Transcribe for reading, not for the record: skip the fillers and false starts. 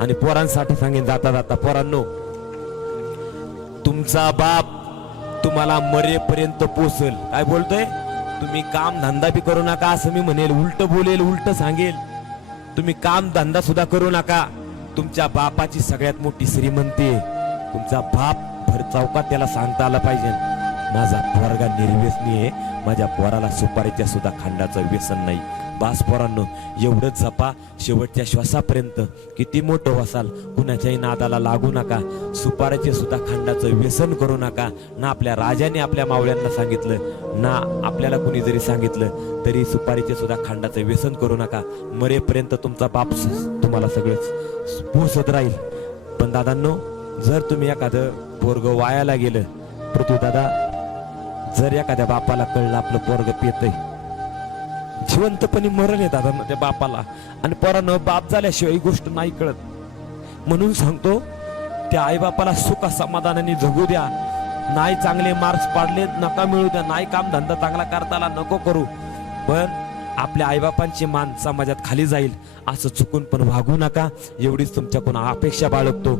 आणि पोरांसाठी सांगेन जाता जाता, पोरांनो, तुमचा बाप तुम्हाला मरेपर्यंत पोसेल. काय बोलतोय? तुम्ही काम धंदा बी करू नका असं मी म्हणेल, उलट बोलेल, उलट सांगेल. तुम्ही काम धंदा सुद्धा करू नका. तुमच्या बापाची सगळ्यात मोठी श्रीमंती आहे. तुमचा बाप भर चौकात त्याला सांगता आलं पाहिजे, माझा पोरगा निर्व्यसनी आहे, माझ्या पोराला सुपारीच्या सुद्धा खांडाचं व्यसन नाही. बास पोरांनो, एवढंच जपा शेवटच्या श्वासापर्यंत. किती मोठं व्हाल, कुणाच्याही नादाला लागू नका. सुपारीचे सुद्धा खांडाचं व्यसन करू नका. ना आपल्या राजाने आपल्या मावळ्यांना सांगितलं, ना आपल्याला कुणी जरी सांगितलं तरी सुपारीचे सुद्धा खांडाचं व्यसन करू नका. मरेपर्यंत तुमचा बाप तुम्हाला सगळंच पोसत राहील. पण दादांनो, जर तुम्ही एखादं पोरग वायाला गेलं, पृथ्वी दादा, जर एखाद्या बापाला कळलं आपलं पोरग पेतय, जिवंतपणी मरण येतात त्या बापाला. आणि पोरांनो, बाप झाल्याशिवाय ही गोष्ट नाही कळत. म्हणून सांगतो, त्या आई बापाला सुख समाधानाने जगू द्या. नाही चांगले मार्क्स पाडले नका मिळू द्या, नाही काम धंदा चांगला करताला नको करू, पण आपल्या आईबापांची मान समाजात खाली जाईल असं चुकून पण वागू नका. एवढीच तुमच्याकडून अपेक्षा बाळगतो.